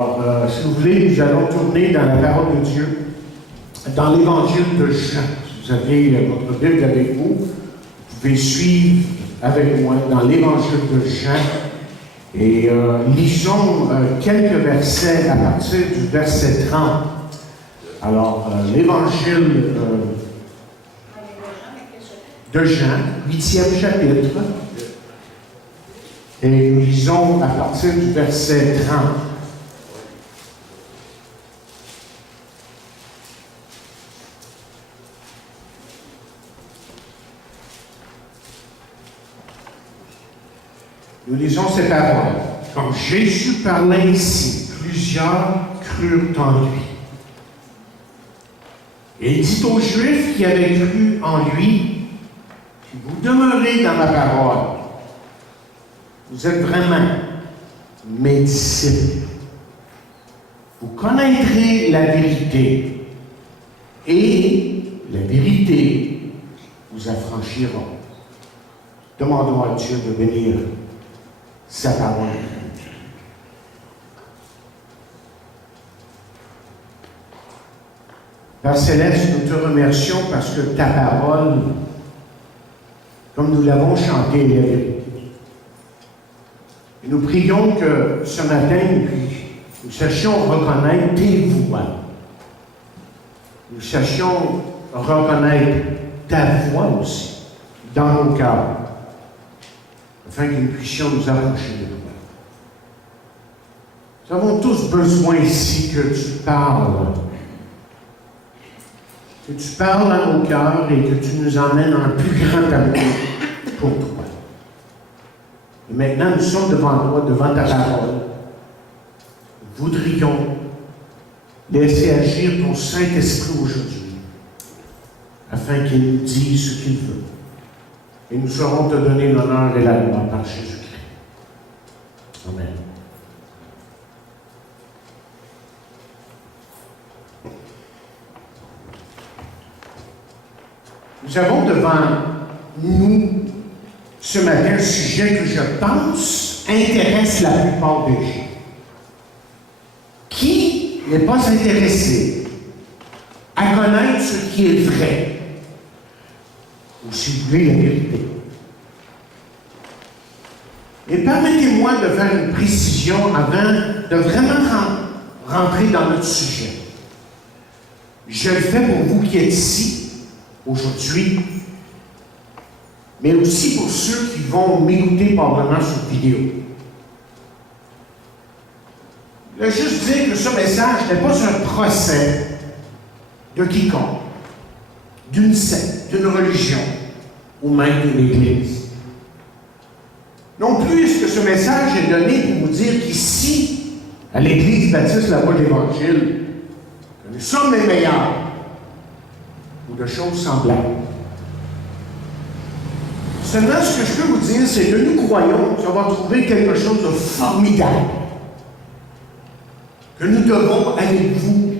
Alors, si vous voulez, nous allons tourner dans la parole de Dieu, dans l'Évangile de Jean. Si vous avez votre Bible avec vous, vous pouvez suivre avec moi dans l'Évangile de Jean. Et lisons quelques versets à partir du verset 30. Alors, l'Évangile de Jean, 8e chapitre. Et nous lisons à partir du verset 30. Nous lisons ces paroles. Quand Jésus parlait ici, plusieurs crurent en lui. Et il dit aux Juifs qui avaient cru en lui, si vous demeurez dans ma parole, vous êtes vraiment mes disciples. Vous connaîtrez la vérité, et la vérité vous affranchira. Demandons à Dieu de bénir sa parole. Père Céleste, nous te remercions parce que ta parole, comme nous l'avons chanté, est la vérité. Et nous prions que ce matin, nous sachions reconnaître tes voix. Nous sachions reconnaître ta voix aussi dans nos cœurs, afin que nous puissions nous approcher de toi. Nous avons tous besoin ici que tu parles. Que tu parles à nos cœurs et que tu nous emmènes dans un plus grand amour pour toi. Et maintenant, nous sommes devant toi, devant ta parole. Nous voudrions laisser agir ton Saint-Esprit aujourd'hui, afin qu'il nous dise ce qu'il veut. Et nous saurons te donner l'honneur et la gloire par Jésus-Christ. Amen. Nous avons devant nous ce matin un sujet que je pense intéresse la plupart des gens. Qui n'est pas intéressé à connaître ce qui est vrai? Ou si vous voulez, la vérité. Et permettez-moi de faire une précision avant de vraiment rentrer dans notre sujet. Je le fais pour vous qui êtes ici, aujourd'hui, mais aussi pour ceux qui vont m'écouter probablement sur vidéo. Je veux juste dire que ce message n'est pas un procès de quiconque, d'une secte, d'une religion, ou même de l'Église. Non plus est-ce que ce message est donné pour vous dire qu'ici, à l'Église baptiste la voie de l'Évangile, que nous sommes les meilleurs, ou de choses semblables. Seulement, ce que je peux vous dire, c'est que nous croyons qu'on va trouver quelque chose de formidable, que nous devons, avec vous,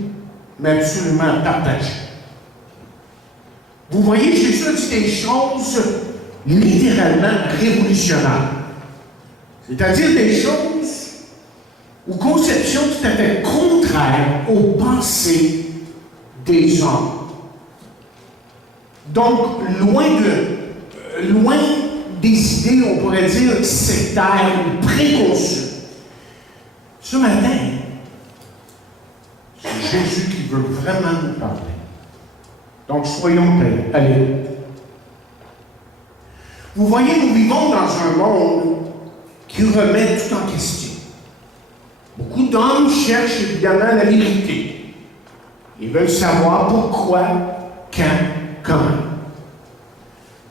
mais absolument partager. Vous voyez, Jésus a dit des choses littéralement révolutionnaires. C'est-à-dire des choses ou conceptions tout à fait contraires aux pensées des hommes. Donc, loin des idées, on pourrait dire, sectaires ou préconçues. Ce matin, c'est Jésus qui veut vraiment nous parler. Donc, soyons prêts. Allez. Vous voyez, nous vivons dans un monde qui remet tout en question. Beaucoup d'hommes cherchent évidemment la vérité. Ils veulent savoir pourquoi, quand, comment.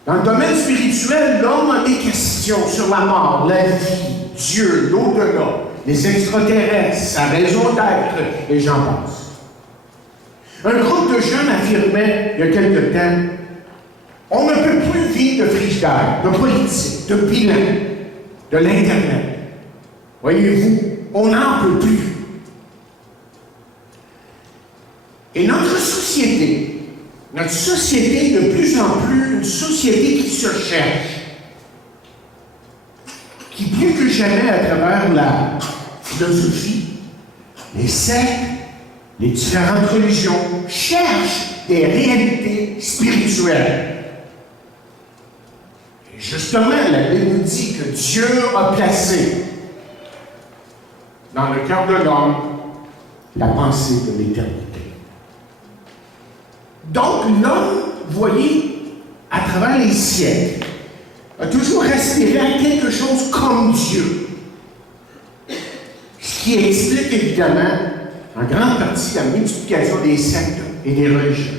Dans le domaine spirituel, l'homme a des questions sur la mort, la vie, Dieu, l'au-delà, les extraterrestres, sa raison d'être, et j'en passe. Un groupe de jeunes affirmait, il y a quelque temps, on ne peut plus vivre de frigidaire, de politique, de bilan, de l'Internet. Voyez-vous, on n'en peut plus. Et notre société est de plus en plus une société qui se cherche, qui plus que jamais à travers la philosophie les sectes, les différentes religions cherchent des réalités spirituelles. Et justement, la Bible nous dit que Dieu a placé dans le cœur de l'homme la pensée de l'éternité. Donc, l'homme, vous voyez, à travers les siècles, a toujours aspiré à quelque chose comme Dieu. Ce qui explique évidemment, en grande partie, la multiplication des sectes et des religions.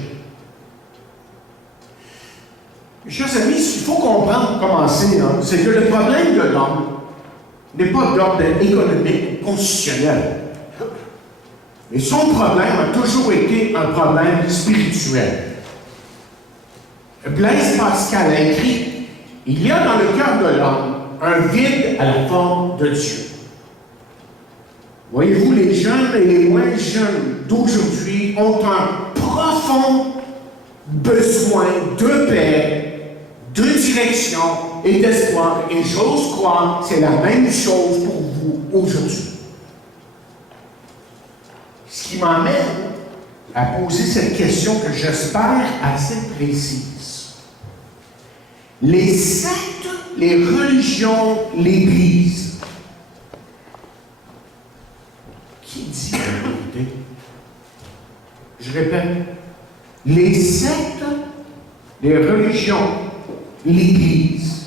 Mes chers amis, ce qu'il faut comprendre pour commencer, c'est que le problème de l'homme n'est pas d'ordre économique ou constitutionnel. Mais son problème a toujours été un problème spirituel. Blaise Pascal a écrit « Il y a dans le cœur de l'homme un vide à la forme de Dieu. » Voyez-vous, les jeunes et les moins jeunes d'aujourd'hui ont un profond besoin de paix, de direction et d'espoir. Et j'ose croire que c'est la même chose pour vous aujourd'hui. Ce qui m'amène à poser cette question que j'espère assez précise. Les sectes, les religions, l'Église. Qui dit la vérité? Je répète. Les sectes, les religions, l'Église.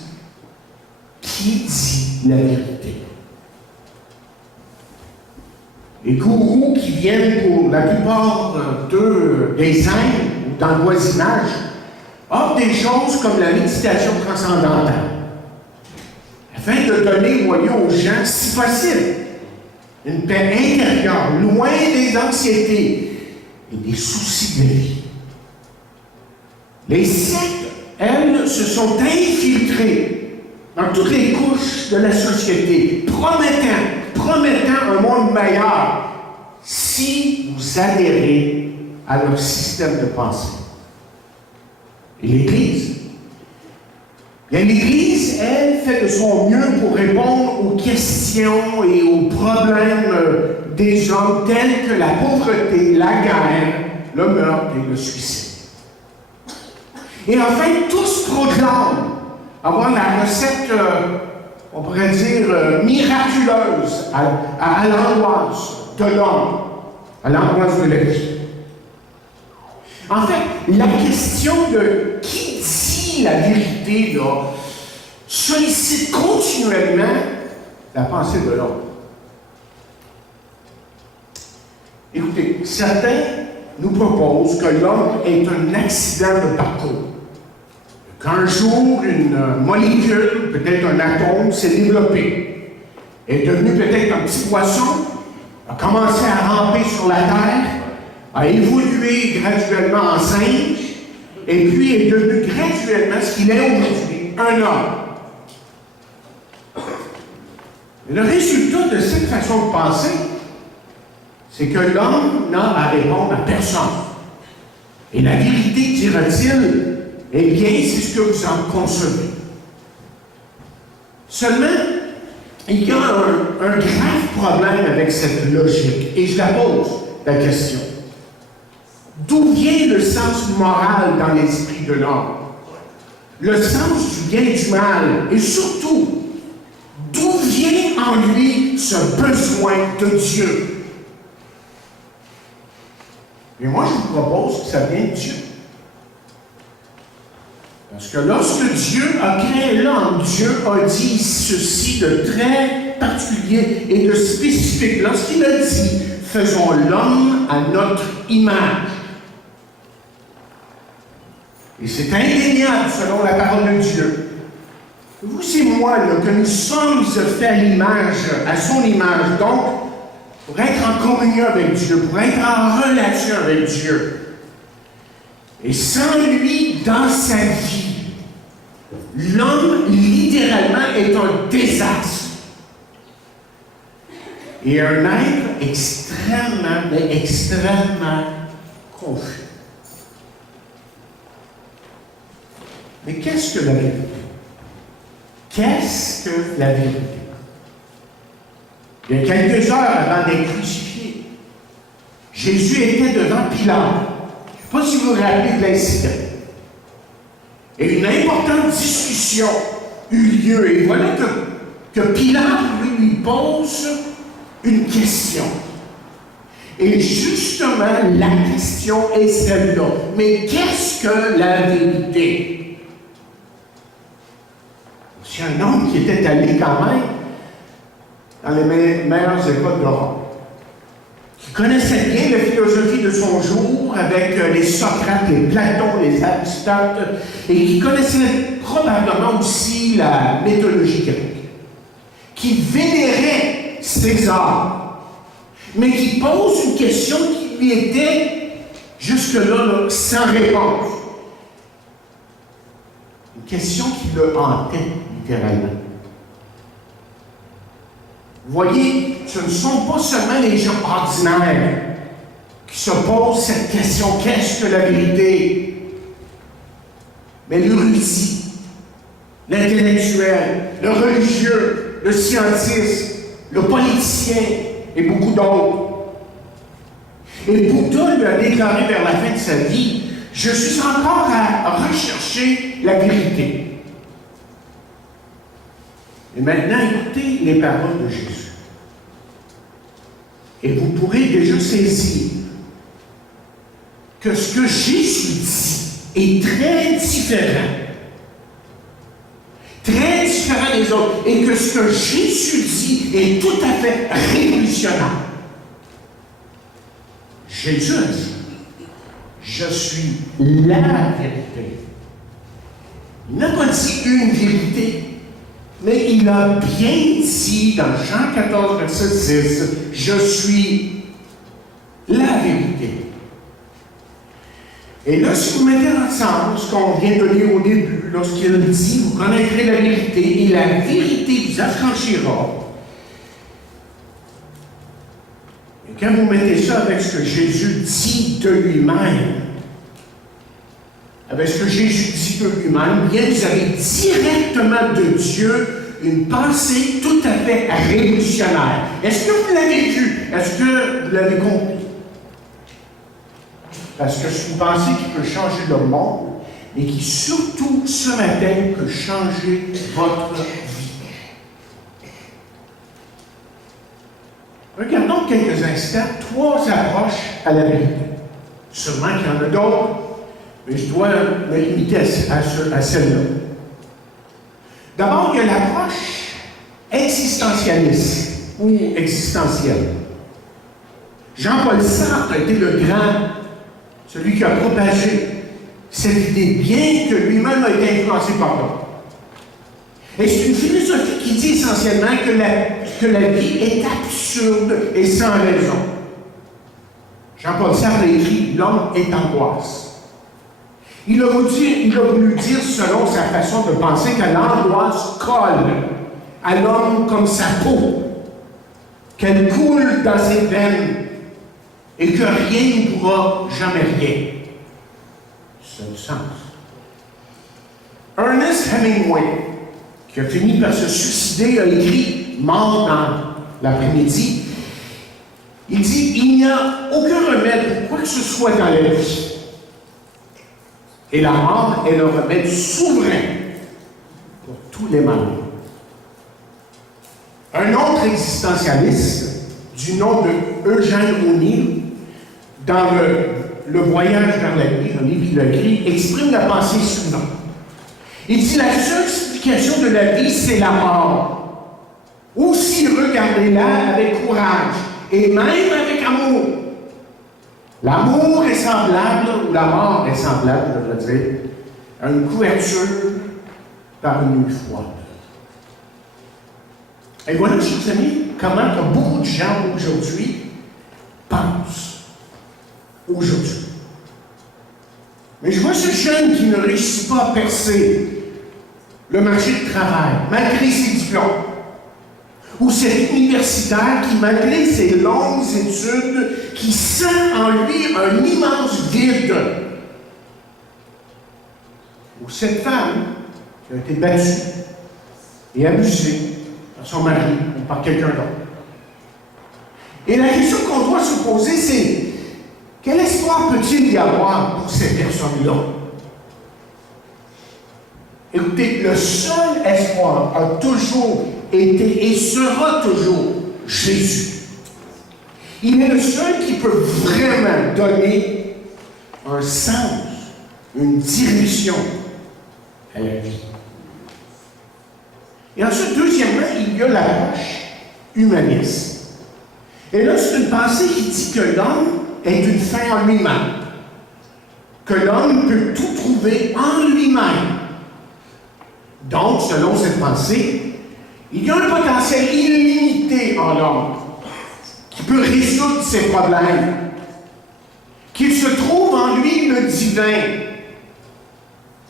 Qui dit la vérité? Les gourous qui viennent pour la plupart des Indes ou dans le voisinage offrent des choses comme la méditation transcendantale, afin de donner, voyons, aux gens, si possible, une paix intérieure, loin des anxiétés et des soucis de la vie. Les sectes, elles, se sont infiltrées dans toutes les couches de la société, promettant un monde meilleur si vous adhérez à leur système de pensée. Et l'Église? Bien, l'Église, elle, fait de son mieux pour répondre aux questions et aux problèmes des hommes tels que la pauvreté, la guerre, le meurtre et le suicide. Et enfin, tous proclament avoir la recette, on pourrait dire, miraculeuse à l'angoisse de l'homme, à l'angoisse de la vie. En fait, la question de qui dit la vérité, là, sollicite continuellement la pensée de l'homme. Écoutez, certains nous proposent que l'homme est un accident de parcours. Qu'un jour, une molécule, peut-être un atome, s'est développé, est devenu peut-être un petit poisson, a commencé à ramper sur la Terre, a évolué graduellement en singe, et puis est devenu graduellement ce qu'il est aujourd'hui, un homme. Et le résultat de cette façon de penser, c'est que l'homme n'a à répondre à personne. Et la vérité, dira-t-il, eh bien, c'est ce que vous en concevez. Seulement, il y a un grave problème avec cette logique, et je la pose, la question. D'où vient le sens moral dans l'esprit de l'homme? Le sens du bien et du mal, et surtout, d'où vient en lui ce besoin de Dieu? Et moi, je vous propose que ça vient de Dieu. Parce que lorsque Dieu a créé l'homme, Dieu a dit ceci de très particulier et de spécifique. Lorsqu'il a dit « faisons l'homme à notre image ». Et c'est indéniable selon la parole de Dieu. Vous et moi, là, que nous sommes faits à l'image, à son image, donc pour être en communion avec Dieu, pour être en relation avec Dieu. Et sans lui, dans sa vie, l'homme, littéralement, est un désastre. Et un être extrêmement, mais extrêmement confus. Mais qu'est-ce que la vérité? Qu'est-ce que la vérité? Il y a quelques heures avant d'être crucifié, Jésus était devant Pilate. Je ne sais pas si vous vous rappelez de l'incident. Et une importante discussion eut lieu. Et voilà que Pilate lui pose une question. Et justement, la question est celle-là. Mais qu'est-ce que la vérité? C'est un homme qui était allé quand même dans les meilleures écoles d'Europe, qui connaissait bien la philosophie de son jour avec les Socrates, les Platon, les Aristote, et qui connaissait probablement aussi la mythologie grecque, qui vénérait César, mais qui pose une question qui lui était jusque-là sans réponse. Une question qui le hantait, littéralement. Vous voyez, ce ne sont pas seulement les gens ordinaires qui se posent cette question, qu'est-ce que la vérité? Mais l'érudit, l'intellectuel, le religieux, le scientiste, le politicien et beaucoup d'autres. Et Bouddha lui a déclaré vers la fin de sa vie, je suis encore à rechercher la vérité. Et maintenant, écoutez les paroles de Jésus. Et vous pourrez déjà saisir que ce que Jésus dit est très différent des autres, et que ce que Jésus dit est tout à fait révolutionnaire. Jésus a dit, je suis la vérité. Il n'a pas dit une vérité, mais il a bien dit dans Jean 14, verset 6, je suis la vérité. Et là, si vous mettez ensemble ce qu'on vient de lire au début, lorsqu'il dit, vous connaîtrez la vérité, et la vérité vous affranchira. Et quand vous mettez ça avec ce que Jésus dit de lui-même, avec ce que Jésus dit de lui-même, bien vous avez directement de Dieu une pensée tout à fait révolutionnaire. Est-ce que vous l'avez vu? Est-ce que vous l'avez compris? Parce que c'est une pensée qui peut changer le monde, et qui surtout, ce matin, peut changer votre vie. Regardons quelques instants 3 approches à la vérité. Sûrement qu'il y en a d'autres, mais je dois me limiter à celle-là. D'abord, il y a l'approche existentialiste ou existentielle. Jean-Paul Sartre a été le grand, celui qui a propagé cette idée, bien que lui-même a été influencé par d'autres. Et c'est une philosophie qui dit essentiellement que la vie est absurde et sans raison. Jean-Paul Sartre a écrit « L'homme est angoisse ». Il a voulu dire, selon sa façon de penser, que l'angoisse colle à l'homme comme sa peau, qu'elle coule dans ses veines et que rien ne pourra jamais rien. Ça a du sens. Ernest Hemingway, qui a fini par se suicider, a écrit, mort dans l'après-midi, il dit, il n'y a aucun remède pour quoi que ce soit dans la vie. Et la mort est le remède souverain pour tous les malheurs. Un autre existentialiste, du nom de Eugene O'Neill, dans le Voyage vers la nuit, un livre qu'il a écrit, exprime la pensée suivante. Il dit, la seule explication de la vie, c'est la mort. Aussi regardez-la avec courage, et même avec amour. L'amour est semblable, ou la mort est semblable, je devrais dire, à une couverture par une nuit froide. Et voilà, chers amis, comment que beaucoup de gens aujourd'hui pensent. Aujourd'hui. Mais je vois ce jeune qui ne réussit pas à percer le marché du travail, malgré ses diplômes. Ou cet universitaire qui, malgré ses longues études, qui sent en lui un immense vide. Ou cette femme qui a été battue et abusée par son mari ou par quelqu'un d'autre. Et la question qu'on doit se poser, c'est espoir peut-il y avoir pour ces personnes-là? Écoutez, le seul espoir a toujours été et sera toujours Jésus. Il est le seul qui peut vraiment donner un sens, une direction à la vie. Et ensuite, deuxièmement, il y a l'approche humaniste. Et là, c'est une pensée qui dit que l'homme est une fin en lui-même, que l'homme peut tout trouver en lui-même. Donc, selon cette pensée, il y a un potentiel illimité en l'homme qui peut résoudre ses problèmes, qu'il se trouve en lui le divin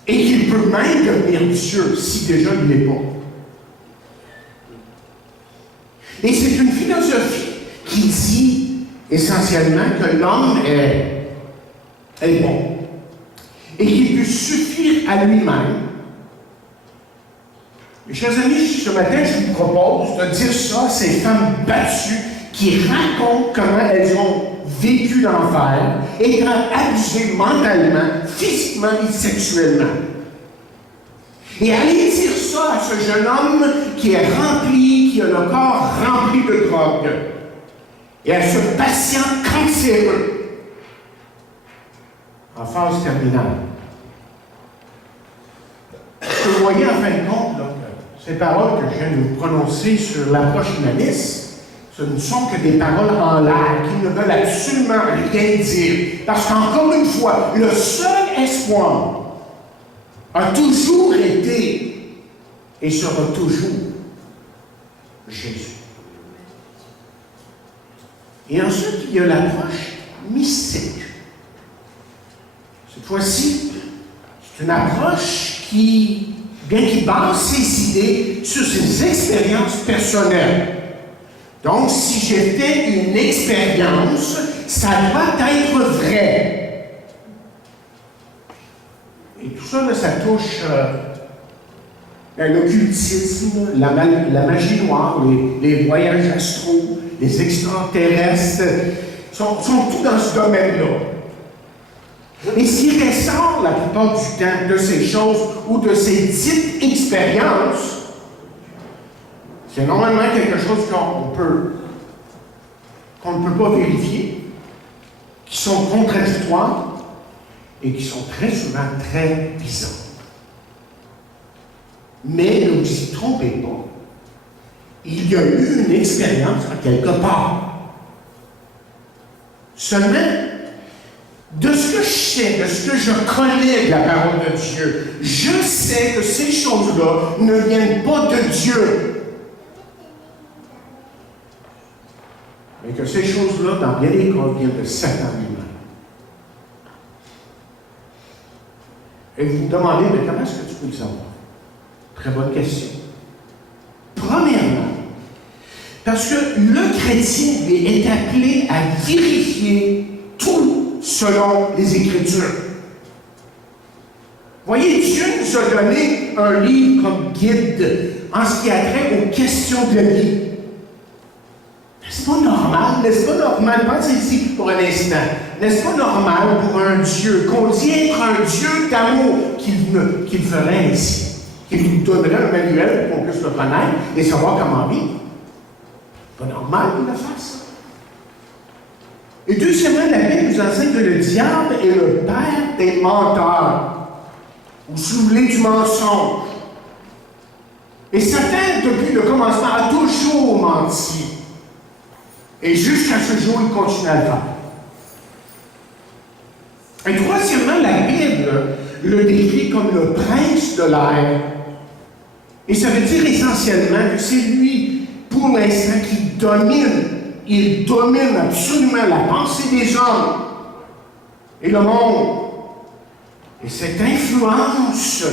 et qu'il peut même devenir Dieu si déjà il ne l'est pas. Et c'est une philosophie qui dit essentiellement que l'homme est bon et qu'il peut suffire à lui-même. Mes chers amis, ce matin, je vous propose de dire ça à ces femmes battues qui racontent comment elles ont vécu l'enfer, étant abusées mentalement, physiquement et sexuellement. Et aller dire ça à ce jeune homme qui est rempli, qui a le corps rempli de drogue, et à ce patient cancéreux en phase terminale. Ce que vous voyez en fin de compte, là, ces paroles que je viens de vous prononcer sur l'approche humaniste, ce ne sont que des paroles en l'air qui ne veulent absolument rien dire. Parce qu'encore une fois, le seul espoir a toujours été et sera toujours Jésus. Et ensuite, il y a l'approche mystique. Cette fois-ci, c'est une approche qui, bien qu'il base ses idées sur ses expériences personnelles. Donc, si j'ai fait une expérience, ça doit être vrai. Et tout ça, là, ça touche l'occultisme, la magie noire, les voyages astraux, les extraterrestres, sont tous dans ce domaine-là. Et s'il ressort la plupart du temps de ces choses ou de ces dites expériences, c'est normalement quelque chose qu'on ne peut pas vérifier, qui sont contradictoires et qui sont très souvent très bizarres. Mais ne vous y trompez pas, il y a eu une expérience à quelque part. Seulement, de ce que je sais, de ce que je connais de la parole de Dieu, je sais que ces choses-là ne viennent pas de Dieu. Mais que ces choses-là, dans bien des cas, viennent de Satan lui-même. Et vous vous demandez, mais comment est-ce que tu peux le savoir? Très bonne question. Premièrement, parce que le chrétien lui est appelé à vérifier tout selon les Écritures. Voyez, Dieu nous a donné un livre comme guide en ce qui a trait aux questions de la vie. N'est-ce pas normal? N'est-ce pas normal? Pensez ici pour un instant. N'est-ce pas normal pour un Dieu qu'on dit être un Dieu d'amour qu'il ferait ainsi? Qu'il nous donnerait un manuel pour qu'on puisse le connaître et savoir comment vivre? C'est pas normal qu'il le fasse. Et deuxièmement, la Bible nous enseigne que le diable est le père des menteurs, ou si vous voulez, du mensonge. Et Satan, depuis le commencement, a toujours menti. Et jusqu'à ce jour, il continue à le faire. Et troisièmement, la Bible le décrit comme le prince de l'air. Et ça veut dire essentiellement que c'est lui, pour l'instant, qui domine. Il domine absolument la pensée des hommes et le monde. Et cette influence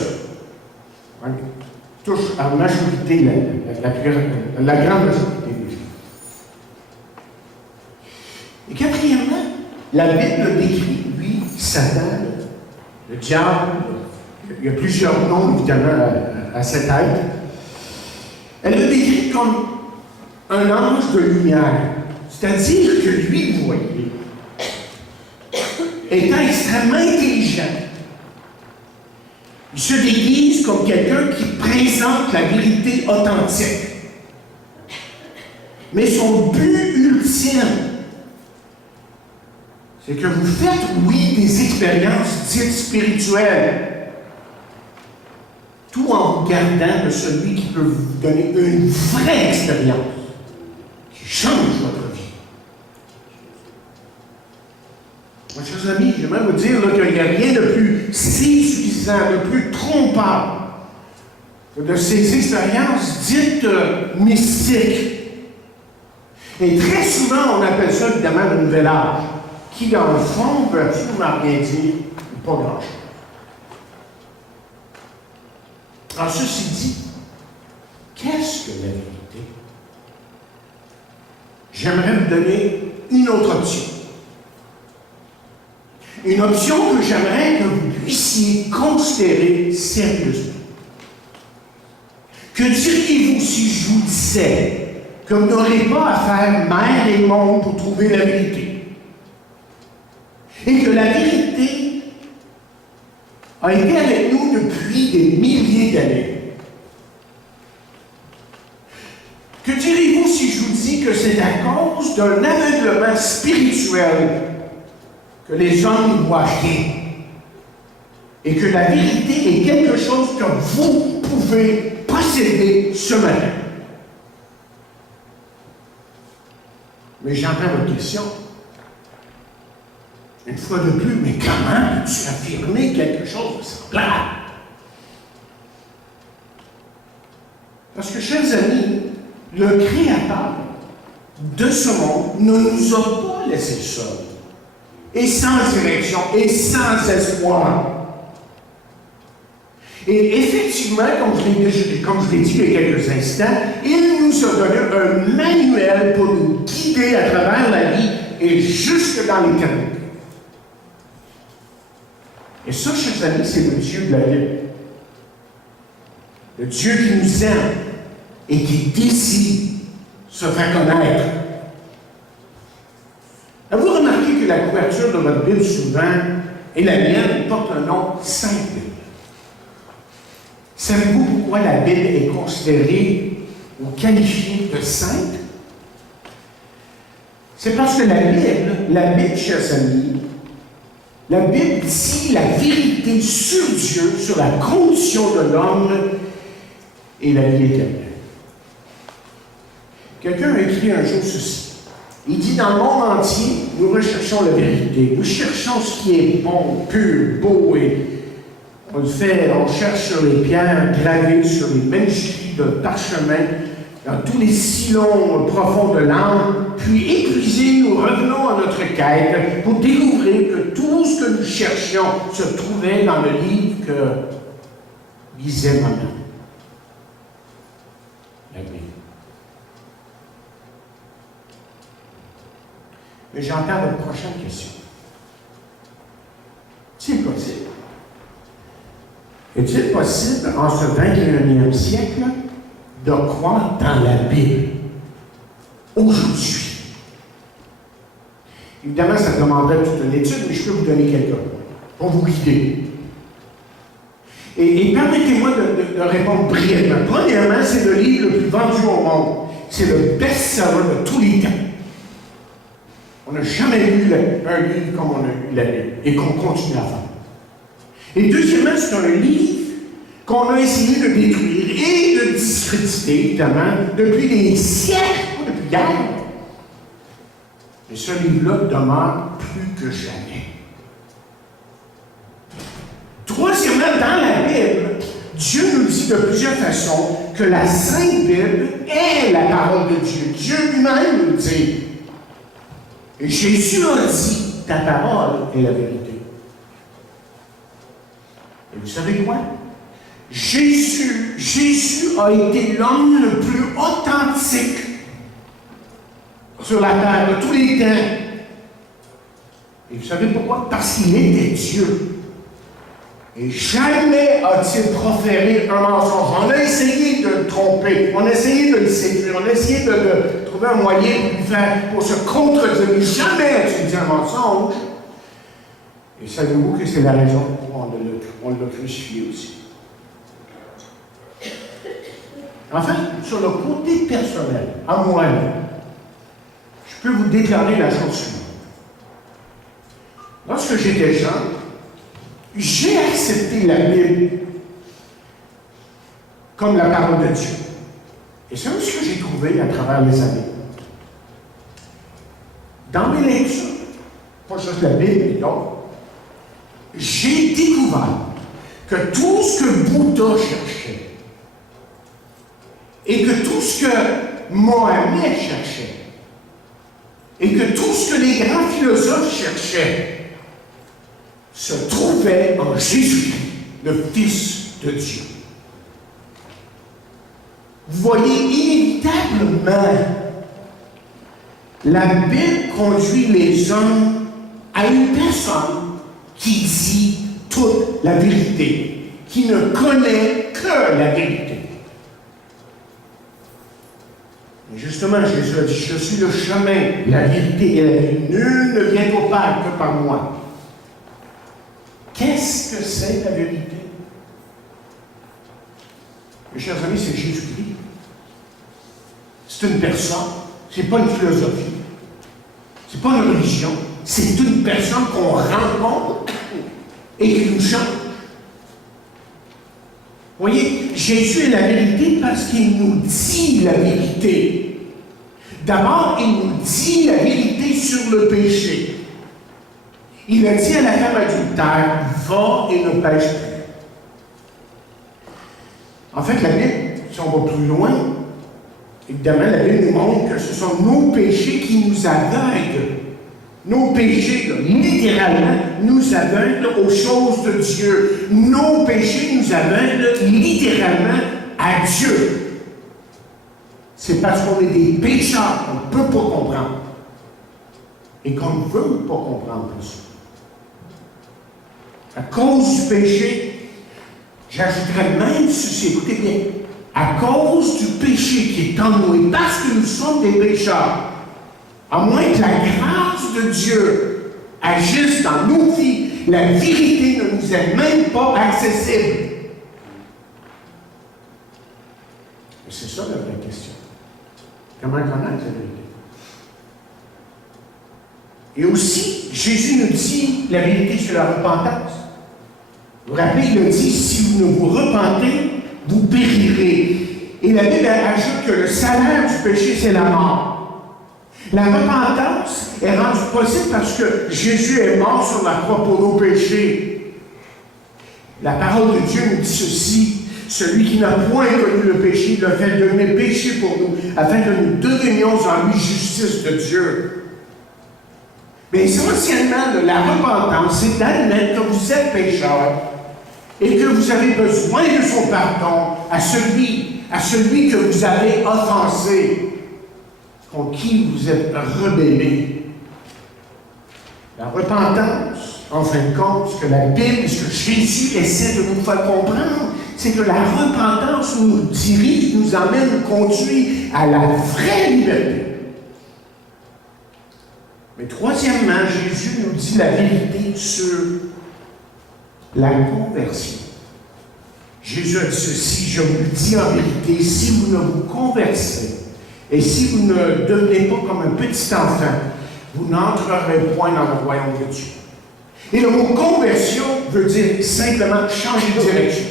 touche à la majorité, la grande majorité des gens. Et quatrièmement, la Bible décrit, lui, Satan, le diable. Il y a plusieurs noms, évidemment, à cet être. Elle le décrit comme un ange de lumière. C'est-à-dire que lui, vous voyez, étant extrêmement intelligent, il se déguise comme quelqu'un qui présente la vérité authentique. Mais son but ultime, c'est que vous faites, oui, des expériences dites spirituelles, tout en vous gardant de celui qui peut vous donner une vraie expérience qui change votre vie. Mes chers amis, j'aimerais vous dire qu'il n'y a rien de plus séduisant, de plus trompeur que de ces expériences dites mystiques. Et très souvent, on appelle ça évidemment le nouvel âge, qui dans le fond ne veut absolument rien dire, ou pas grand-chose. Alors, ceci dit, qu'est-ce que la vérité? J'aimerais vous donner une autre option. Une option que j'aimerais que vous puissiez considérer sérieusement. Que diriez-vous si je vous disais que vous n'aurez pas à faire mer et monde pour trouver la vérité? Et que la vérité a été avec nous depuis des milliers d'années. Que direz-vous si je vous dis que c'est à cause d'un aveuglement spirituel que les hommes n'y voient rien, et que la vérité est quelque chose que vous pouvez posséder ce matin? Mais j'entends votre question. Une fois de plus, mais comment peux-tu affirmer quelque chose de semblable? Parce que, chers amis, le Créateur de ce monde ne nous a pas laissés seuls, et sans direction, et sans espoir. Et effectivement, comme je l'ai dit il y a quelques instants, il nous a donné un manuel pour nous guider à travers la vie et jusque dans l'éternité. Et ça, chers amis, c'est le Dieu de la Bible. Le Dieu qui nous aime et qui désire se faire connaître. Avez-vous remarqué que la couverture de votre Bible, souvent, et la mienne, porte un nom simple? Savez-vous pourquoi la Bible est considérée ou qualifiée de sainte? C'est parce que la Bible, chers amis, la Bible dit la vérité sur Dieu, sur la condition de l'homme et la vie éternelle. Quelqu'un a écrit un jour ceci. Il dit, dans le monde entier, nous recherchons la vérité. Nous cherchons ce qui est bon, pur, beau, et on le fait, on cherche sur les pierres gravées, sur les manuscrits de parchemin, dans tous les sillons profonds de l'âme, puis épuisés, nous revenons à notre quête pour découvrir que tout ce que nous cherchions se trouvait dans le livre que lisait ma mère. La Bible. Mais j'entends votre prochaine question. C'est possible. Est-il possible, en ce 21e siècle, de croire dans la Bible aujourd'hui? Évidemment, ça demanderait toute une étude, mais je peux vous donner quelques points pour vous guider. Et permettez-moi de répondre brièvement. Premièrement, c'est le livre le plus vendu au monde. C'est le best-seller de tous les temps. On n'a jamais lu un livre comme on a lu la Bible et qu'on continue à faire. Et deuxièmement, c'est un livre qu'on a essayé de détruire et de discréditer, évidemment, depuis des siècles, pas depuis hier. Mais ce livre-là demeure plus que jamais. Troisièmement, dans la Bible, Dieu nous dit de plusieurs façons que la Sainte Bible est la parole de Dieu. Dieu lui-même nous dit. Et Jésus a dit, ta parole est la vérité. Et vous savez quoi? Jésus a été l'homme le plus authentique sur la terre de tous les temps. Et vous savez pourquoi? Parce qu'il était Dieu. Et jamais a-t-il proféré un mensonge. On a essayé de le tromper, on a essayé de le séduire, on a essayé de trouver un moyen pour se contredire. Mais jamais a-t-il dit un mensonge. Et savez-vous que c'est la raison pour laquelle on l'a crucifié aussi. Enfin, sur le côté personnel, à moi-même, je peux vous déclarer la chose suivante. Lorsque j'étais jeune, j'ai accepté la Bible comme la parole de Dieu. Et c'est ce que j'ai trouvé à travers les années. Dans mes lectures, pas juste la Bible, mais d'autres, j'ai découvert que tout ce que Bouddha cherchait et que tout ce que Mohamed cherchait et que tout ce que les grands philosophes cherchaient se trouvait en Jésus-Christ, le Fils de Dieu. Vous voyez, inévitablement, la Bible conduit les hommes à une personne qui dit toute la vérité, qui ne connaît que la vérité. Et justement, Jésus a dit, je suis le chemin, la vérité et la vie. Nul ne vient au Père que par moi. Qu'est-ce que c'est la vérité? Mes chers amis, c'est Jésus-Christ. C'est une personne, c'est pas une philosophie, c'est pas une religion, c'est une personne qu'on rencontre et qui nous change. Vous voyez, Jésus est la vérité parce qu'il nous dit la vérité. D'abord, il nous dit la vérité sur le péché. Il a dit à la femme adultère, va et ne pêche plus. En fait, la Bible, si on va plus loin, évidemment, la Bible nous montre que ce sont nos péchés qui nous aveuglent. Nos péchés, là, littéralement, nous aveuglent aux choses de Dieu. Nos péchés nous aveuglent littéralement à Dieu. C'est parce qu'on est des pécheurs qu'on ne peut pas comprendre. Et qu'on ne veut pas comprendre plus. À cause du péché, j'ajouterais même ceci, écoutez bien, à cause du péché qui est en nous, et parce que nous sommes des pécheurs, à moins que la grâce de Dieu agisse dans nos vies, la vérité ne nous est même pas accessible. Et c'est ça la vraie question. Comment connaître la vérité? Et aussi, Jésus nous dit la vérité sur la repentance. Vous vous rappelez, il a dit, si vous ne vous repentez, vous périrez. Et la Bible ajoute que le salaire du péché, c'est la mort. La repentance est rendue possible parce que Jésus est mort sur la croix pour nos péchés. La parole de Dieu nous dit ceci, celui qui n'a point connu le péché, l'a fait devenir péché pour nous, afin que nous devenions en lui justice de Dieu. Mais essentiellement, la repentance, c'est d'admettre que vous êtes pécheur et que vous avez besoin de son pardon à celui que vous avez offensé, contre qui vous êtes rebellé. La repentance, en fin de compte, ce que la Bible, ce que Jésus essaie de nous faire comprendre, c'est que la repentance nous dirige, nous emmène, nous conduit à la vraie liberté. Mais troisièmement, Jésus nous dit la vérité sur la conversion. Jésus a dit ceci, je vous le dis en vérité, si vous ne vous conversez et si vous ne devenez pas comme un petit enfant, vous n'entrerez point dans le royaume de Dieu. Et le mot conversion veut dire simplement changer de direction.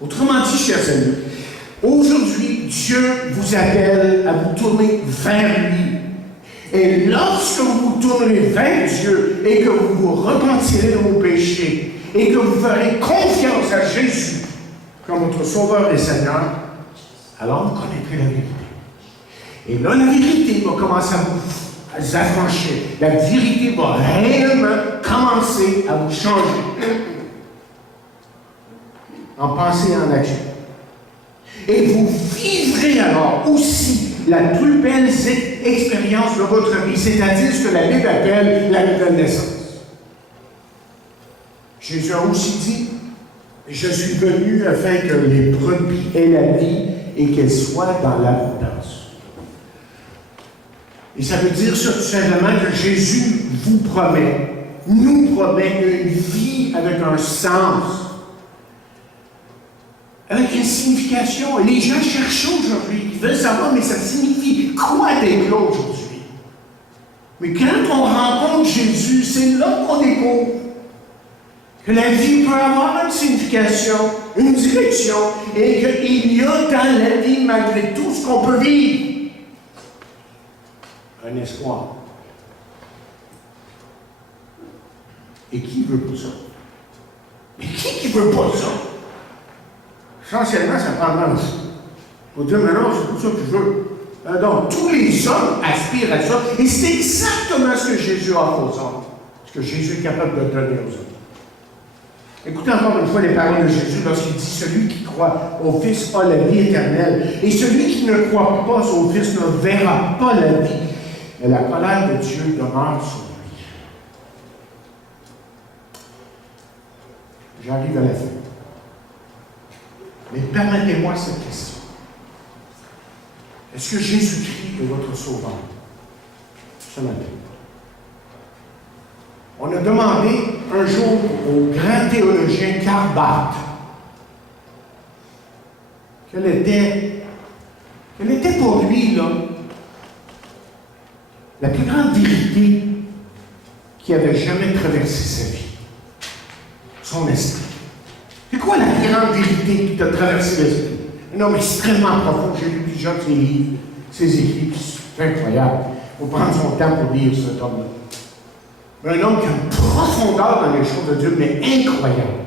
Autrement dit, chers amis, aujourd'hui, Dieu vous appelle à vous tourner vers lui. Et lorsque vous vous tournerez vers Dieu et que vous vous repentirez de vos péchés et que vous ferez confiance à Jésus comme votre Sauveur et Seigneur, alors vous connaîtrez la vérité. Et là, la vérité va commencer à vous affranchir. La vérité va réellement commencer à vous changer en pensée et en action. Et vous vivrez alors aussi la plus belle expérience de votre vie, c'est-à-dire ce que la Bible appelle la nouvelle naissance. Jésus a aussi dit, je suis venu afin que les brebis aient la vie et qu'elles soient dans l'abondance. Et ça veut dire ça tout simplement que Jésus vous promet nous promet une vie avec un sens, avec une signification. Et les gens cherchent aujourd'hui, ils veulent savoir, mais ça signifie quoi d'être là aujourd'hui? Mais quand on rencontre Jésus, c'est là qu'on découvre que la vie peut avoir une signification, une direction, et qu'il y a dans la vie, malgré tout ce qu'on peut vivre, un espoir. Et qui veut pas ça? Mais qui veut pas ça? Essentiellement, ça prend mal aussi. Pour dire, mais non, c'est pas ça que je veux. Donc, tous les hommes aspirent à ça. Et c'est exactement ce que Jésus offre aux hommes. Ce que Jésus est capable de donner aux hommes. Écoutez encore une fois les paroles de Jésus lorsqu'il dit « Celui qui croit au Fils a la vie éternelle, et celui qui ne croit pas au Fils ne verra pas la vie. Mais la colère de Dieu demeure sur lui. » J'arrive à la fin. Mais permettez-moi cette question. Est-ce que Jésus-Christ est votre sauveur ce matin? On a demandé un jour au grand théologien Karl Barth quelle était pour lui là, la plus grande vérité qui avait jamais traversé sa vie, son esprit. C'est quoi la plus grande vérité qui t'a traversé l'esprit? Un homme extrêmement profond. J'ai lu plusieurs de ses livres, ses écrits, c'est incroyable. Il faut prendre son temps pour lire cet homme-là. Mais un homme qui a une profondeur dans les choses de Dieu, mais incroyable.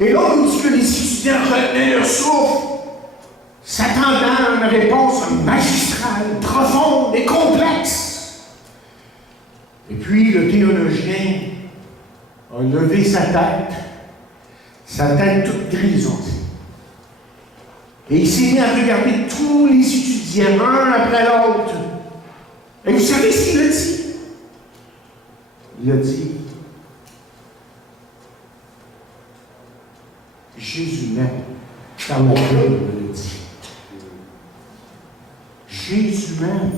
Et là, on dit que les étudiants retenaient leur souffle, s'attendant à une réponse magistrale, profonde et complexe. Et puis, le théologien a levé sa tête toute grisonnée. Et il s'est mis à regarder tous les étudiants, un après l'autre. Et vous savez ce qu'il a dit? Il a dit, Jésus m'aime, car la Bible me le dit. Jésus m'aime,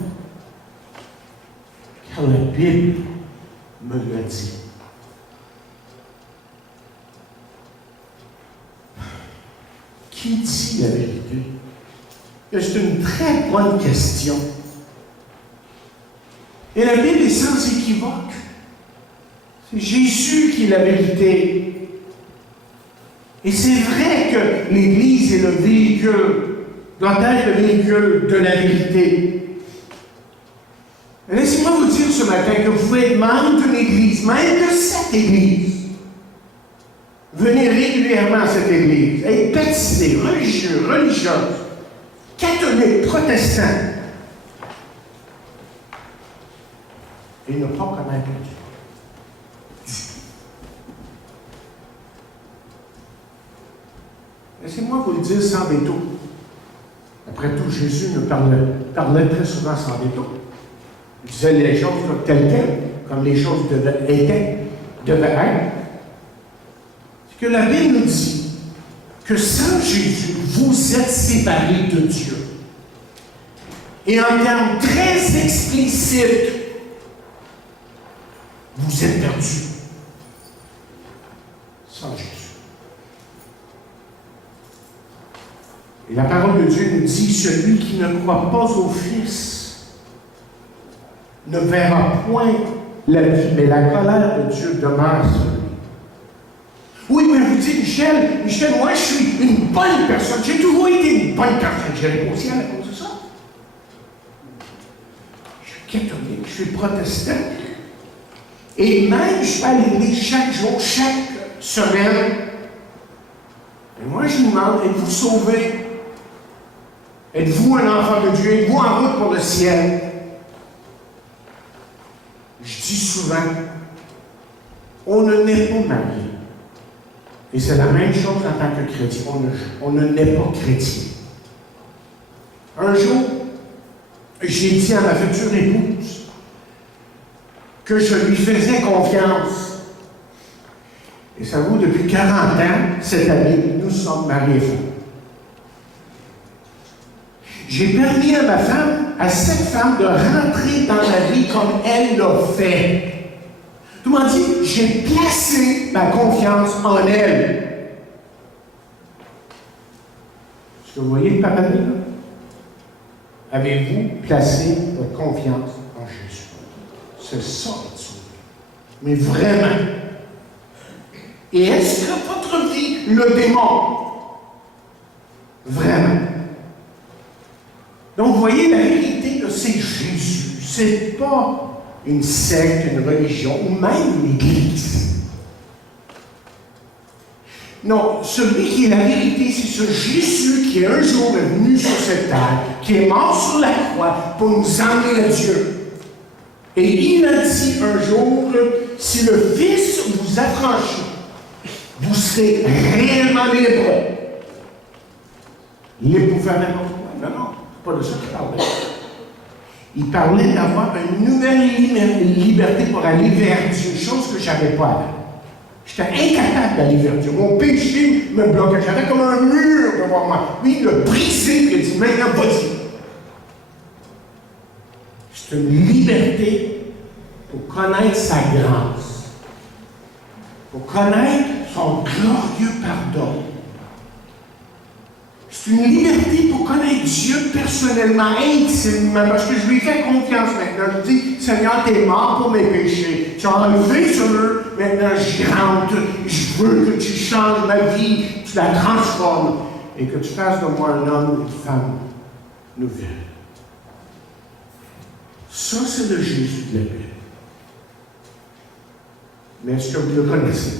car la Bible me le dit. Qui dit la vérité? C'est une très bonne question. Et la Bible est sans équivoque. C'est Jésus qui est la vérité. Et c'est vrai que l'Église est le véhicule, doit être le véhicule de la vérité. Laissez-moi vous dire ce matin que vous pouvez être membre d'une Église, même de cette Église. Venez régulièrement à cette Église, être baptisé, religieux, religieuse, catholique, protestant, et ne pas connaître Dieu. Laissez-moi vous le dire sans détour. Après tout, Jésus nous parlait très souvent sans détour. Il disait les choses telles quelles, comme les choses devaient être. C'est que la Bible nous dit que sans Jésus, vous êtes séparés de Dieu. Et en termes très explicites, vous êtes perdus sans Jésus. Et la parole de Dieu nous dit, celui qui ne croit pas au Fils ne verra point la vie, mais la colère de Dieu demeure sur lui. Oui, mais vous dites, Michel, moi je suis une bonne personne, j'ai toujours été une bonne personne, j'ai réussi à cause de ça. Je suis catholique, je suis protestant. Et même, je vais à l'église chaque jour, chaque semaine. Et moi, je vous demande, êtes-vous sauvé? Êtes-vous un enfant de Dieu? Êtes-vous en route pour le ciel? Je dis souvent, on ne naît pas marié. Et c'est la même chose en tant que chrétien. On ne naît pas chrétien. Un jour, j'ai dit à ma future épouse que je lui faisais confiance. Et ça vaut depuis 40 ans, cette année, nous sommes mariés. J'ai permis à cette femme de rentrer dans la vie comme elle l'a fait. Autrement dit, j'ai placé ma confiance en elle. Est-ce que vous voyez le parallèle là? Avez-vous placé votre confiance en Jésus? C'est ça, être sauvé. Mais vraiment. Et est-ce que votre vie le démontre? Vraiment. Donc, vous voyez, la vérité, c'est Jésus. C'est pas une secte, une religion, ou même une église. Non, celui qui est la vérité, c'est ce Jésus qui un jour est venu sur cette terre, qui est mort sur la croix pour nous emmener à Dieu. Et il a dit un jour, si le Fils vous affranchit, vous serez réellement libre. Libre pour faire n'importe quoi. Non, c'est pas de ça qu'il parlait. Il parlait d'avoir une nouvelle liberté pour aller vers Dieu, chose que je n'avais pas avant. J'étais incapable d'aller vers Dieu. Mon péché me bloquait. J'avais comme un mur devant moi. Lui, il l'a brisé et il a dit, maintenant, vas-y. C'est une liberté pour connaître sa grâce, pour connaître son glorieux pardon. C'est une liberté pour connaître Dieu personnellement, intimement, parce que je lui fais confiance maintenant. Je dis, Seigneur, t'es mort pour mes péchés. Tu as enlevé sur eux, maintenant j'y rentre. Je veux que tu changes ma vie, tu la transformes, et que tu fasses de moi un homme ou une femme nouvelle. Ça, c'est le Jésus de la paix. Mais est-ce que vous le connaissez?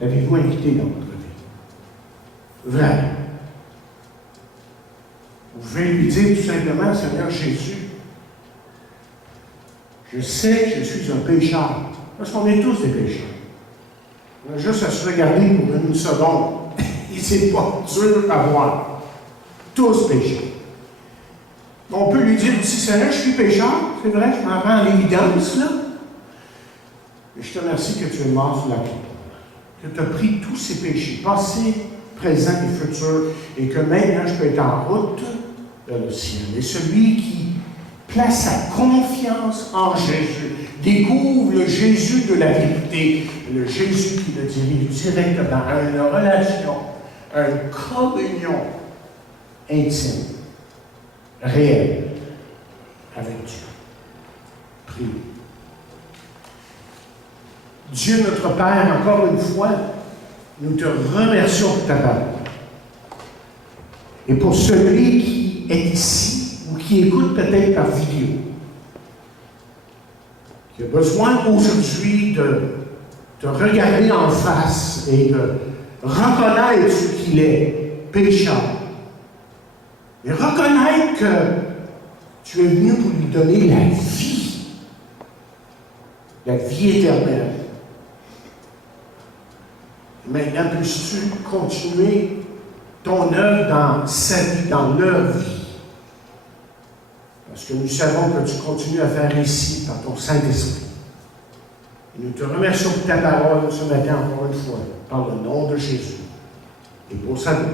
L'avez-vous invité dans votre vie? Vraiment. Vous pouvez lui dire tout simplement, Seigneur Jésus, je sais que je suis un pécheur. Parce qu'on est tous des pécheurs. On a juste à se regarder pour une seconde. Et c'est pas dur à voir. Tous pécheurs. On peut lui dire aussi, Seigneur, je suis pécheur. C'est vrai, je m'en rends à l'évidence, là. Et je te remercie que tu es mort sur la croix. Que tu as pris tous ces péchés, passés, présents et futurs, et que maintenant je peux être en route vers le ciel. Et celui qui place sa confiance en Jésus découvre le Jésus de la vérité, le Jésus qui le dirige directement à une relation, à une communion intime, réelle avec Dieu. Priez. Dieu notre Père, encore une fois, nous te remercions pour ta parole. Et pour celui qui est ici, ou qui écoute peut-être par vidéo, qui a besoin aujourd'hui de te regarder en face et de reconnaître ce qu'il est, pécheur. Et reconnaître que tu es venu pour lui donner la vie éternelle. Maintenant, puisses-tu continuer ton œuvre dans sa vie, dans leur vie? Parce que nous savons que tu continues à faire ici par ton Saint-Esprit. Et nous te remercions pour ta parole ce matin encore une fois, par le nom de Jésus et pour sa vie.